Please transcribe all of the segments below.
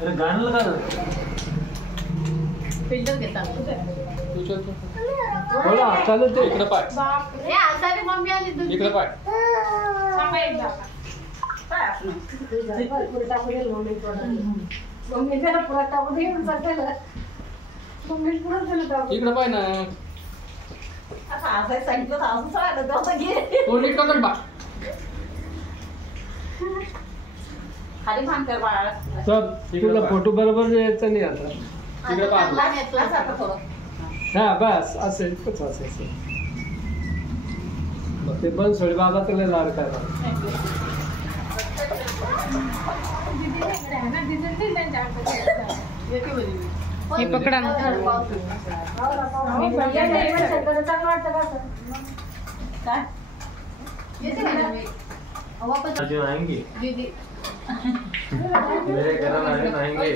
अरे गाणं लगा फिल्टर घेता बोला चालू ते इकडे पाय ए आसारी मम्मी आली तुझी इकडे पाय थांबा एकदा मम्मी त्याला पुरा टाकू दे मम्मी पुरा त्याला इकडे पाय ना आता असं सांगितलं तर असं सांगितलं तर घे तो नीट कर बा खाली मान कर बाळा सब तुला फोटो बरोबर यायचा नाही आता इकडे पाय आता थोडं हा बस असेल कुछ असेल ते पण सोडी बाबा तुला लाड करा हे पकडा ना जो आएंगे दीदी मेरे घर वाले आएंगे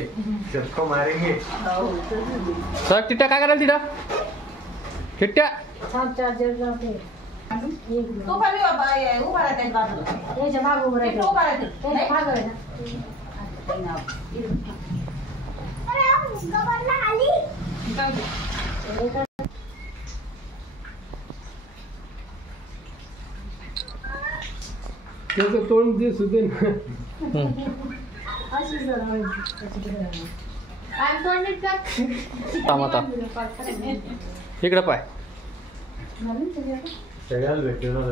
सबको मारेंगे सर टिट्ट्या काय कराल तिथं टिट्ट्या तू पण बाबा ये उभा राहते बाजूला ये जमा उभा राहते उभा राहते नाही भाग आहे ना अरे गबरला आली त्याचं तोंड दिसू दे ना आता इकडे पाय सगळ्याला भेटून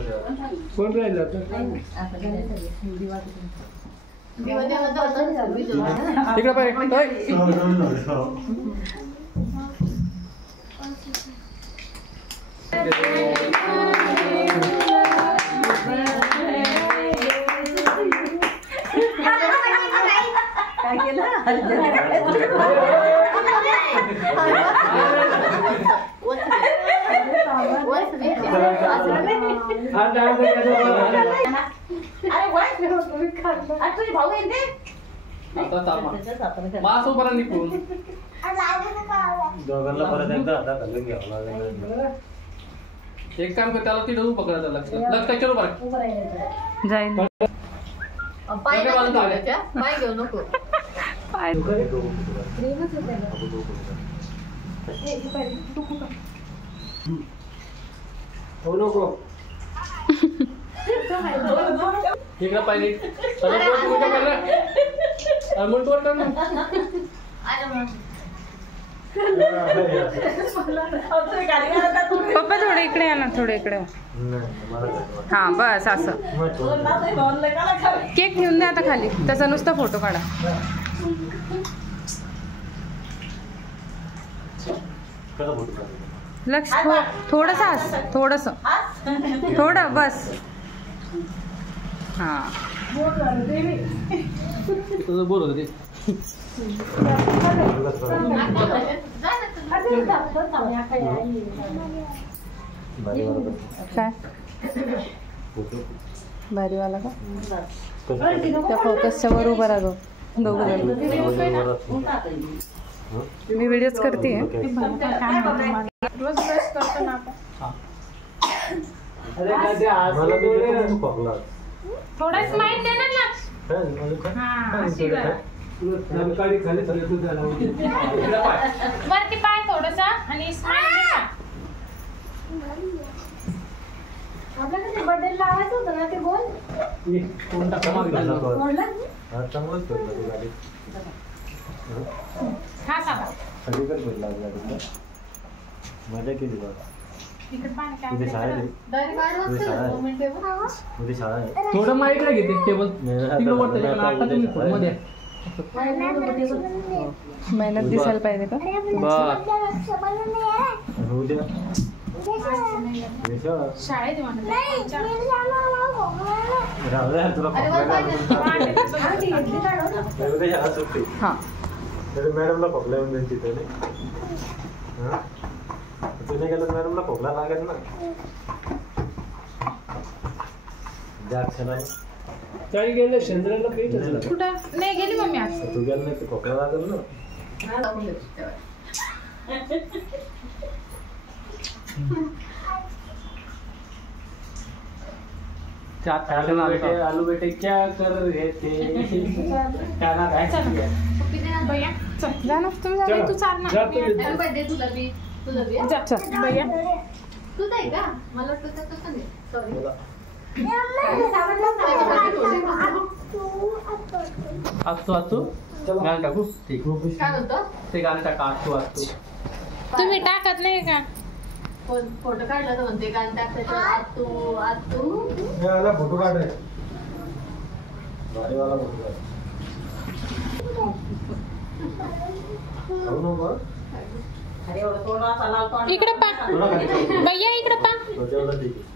कोण राहिलं आता इकडे पाय काय केलं तुझे भाऊ येते मास उभा निघून दोघांना परत एकदा हातात घालून घ्यावं लागेल. एक काम कर त्याला तिथं उभं करायचं लक्ष त्याच्यावर उभा राहा. जाईल पाय पाय घेऊ नको पाय हो नको इकडे पाय नीट मुंटवर कर ना पप्पा थोडे इकडे या ना थोडे इकडे हा बस असं केक ठेवून द्या आता खाली त्याचा नुसता फोटो काढा लक्ष थोडस हस थोडस थोडं बस हा तुझं बोल होतं ते काय भारीवाला का त्या फोकसच्या वर उभा राहतो दोघं जण मी व्हिडिओज करते थोडा स्माइल दे ना वरती पाय थोडसा आणि स्माइल आपल्याला बर्थडे लावायचं होतं ना ते बोल चांगलंच भेटलं तू गाडी हा सांगा सगळीकडे भेटला गाडीला मजा केली बाबा तुझी शाळा आहे तुझी शाळा आहे थोडं माईकला घेते टेबल तिकडं वरतं आता तुम्ही मध्ये मेहनत दिसायला पाहिजे का उद्या शाळेत हा मॅडमला खोकला येऊन जाईल तिथे तुम्ही गेलं मॅडमला खोकला लागेल ना ज्या क्षणाला काही गेलं चंद्राला काही कुठं नाही गेली मम्मी आज तू गेलं नाही तर खोकला लागेल ना आलू बेटे क्या कर रहे थे भैया चल जा ना तुम्ही जा चला. तू चाल ना जा तुम्ही. बर्थडे तुला बी जा चल भैया तुझा आहे का मला वाटतं त्याचं पण आहे सॉरी आजतो आजतो गाणं टाकू ठीक काय म्हणतो ते गाणं टाका आजतो आजतो तुम्ही टाकत नाही का फोटो काढला तर म्हणते गाणं टाकायचं आतू आतू फोटो काढाय भारीवाला फोटो काढ. अरे एवढं तोंड असा लाल तोंड इकडे पा थोडा खाली ठेव. भैया इकडे पा छोट्यावाला ठीक आहे.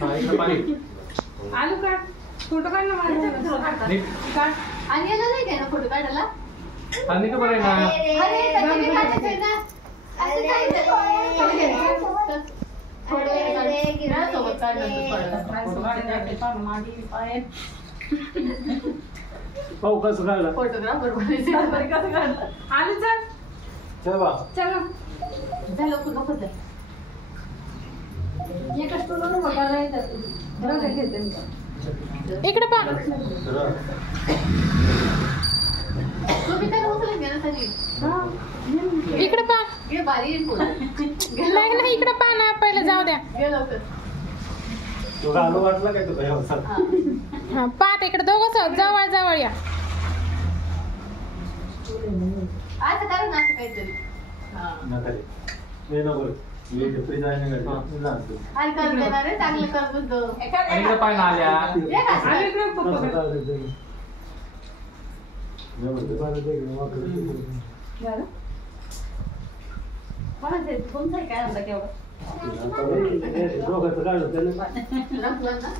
हा, इकडं पाणी आलू का फोटो काढ ना माझा नीट आणि याला नाही काय ना फोटो काढायला आणि का बरं आहे ना अरे त्याचं बी काढायचंय ना असं काय थोडं वेळ सोबत पाहू कसं काढला फोटोग्राफर बनायचं कसं काढलं आलू चल चल बा चलो झालं खूप नको ते इकडे पा सरळ. तुम्ही त्याला उचलून घ्या ना सगळी इकडे पा घे भारी आहे फोटो नाही नाही इकडे पा ना पहिले जाऊ द्या घे लवकर तुला आलो वाटला काय तुला व्यवसाय हा. हा पाहत इकडे दोघं जवळ जवळ या आता करा ना असं काहीतरी हा नका रे. ये ना बरं. ये ते फ्रीज आहे ना हा. गाडी. लहान तू. आणि करून देणार आहे चांगलं करून दो आणि इकडं पाणी आल्या ये का असं? कसं काढायचं? कोणाचं आहे? कोणतं आहे? काय म्हणता केवढं? दोघांचं काढलं त्याने रंगलं ना?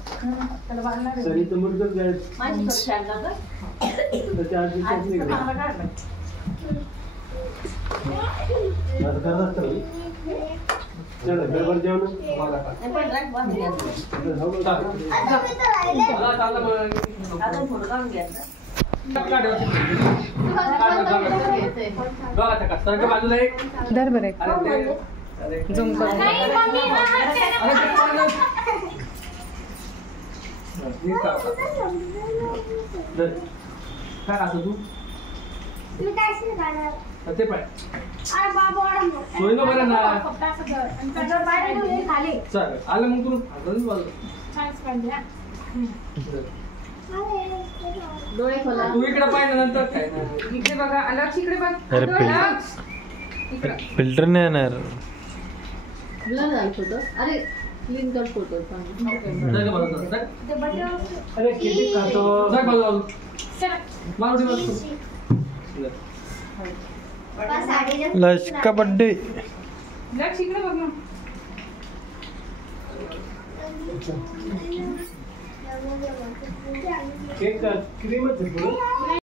सरीचं मुलगंच गायब. माझी कशी आणला तर? त्याच्या आधी आजीचं चटणी केली. चांगलं काढलं. माझं करत असतं. चला गडबड जेवण हे पण रंग बांधून घ्यायचं. चाललं मग. अजून थोडं काढून घ्यायचं. घ्यायचंय. बघा त्या कस्टमरच्या बाजूला एक धर बरं एक. अरे ते अरे झूम कर अरे ते पाणी. नीट टाक. धर. काय असं तू ते पाय सोय ना बरं ना चल आलं मग तू अजून बाजू डोळे खोला. तू इकडे पाहिजे नंतर काय नाही. इकडे बघा अलक्ष इकडे बघ अरे अलक्ष. इकडं फिल्टर नाही येणार ब्लर झाला फोटो. अरे क्लीन कर फोटो जाय का बाजूला, जाय. अरे किती खातो जाय बाजूला. चला मारुती बसतो. लशका बड्डे लक्ष इकडे बघ ना केक क्रीमच आहे पुढं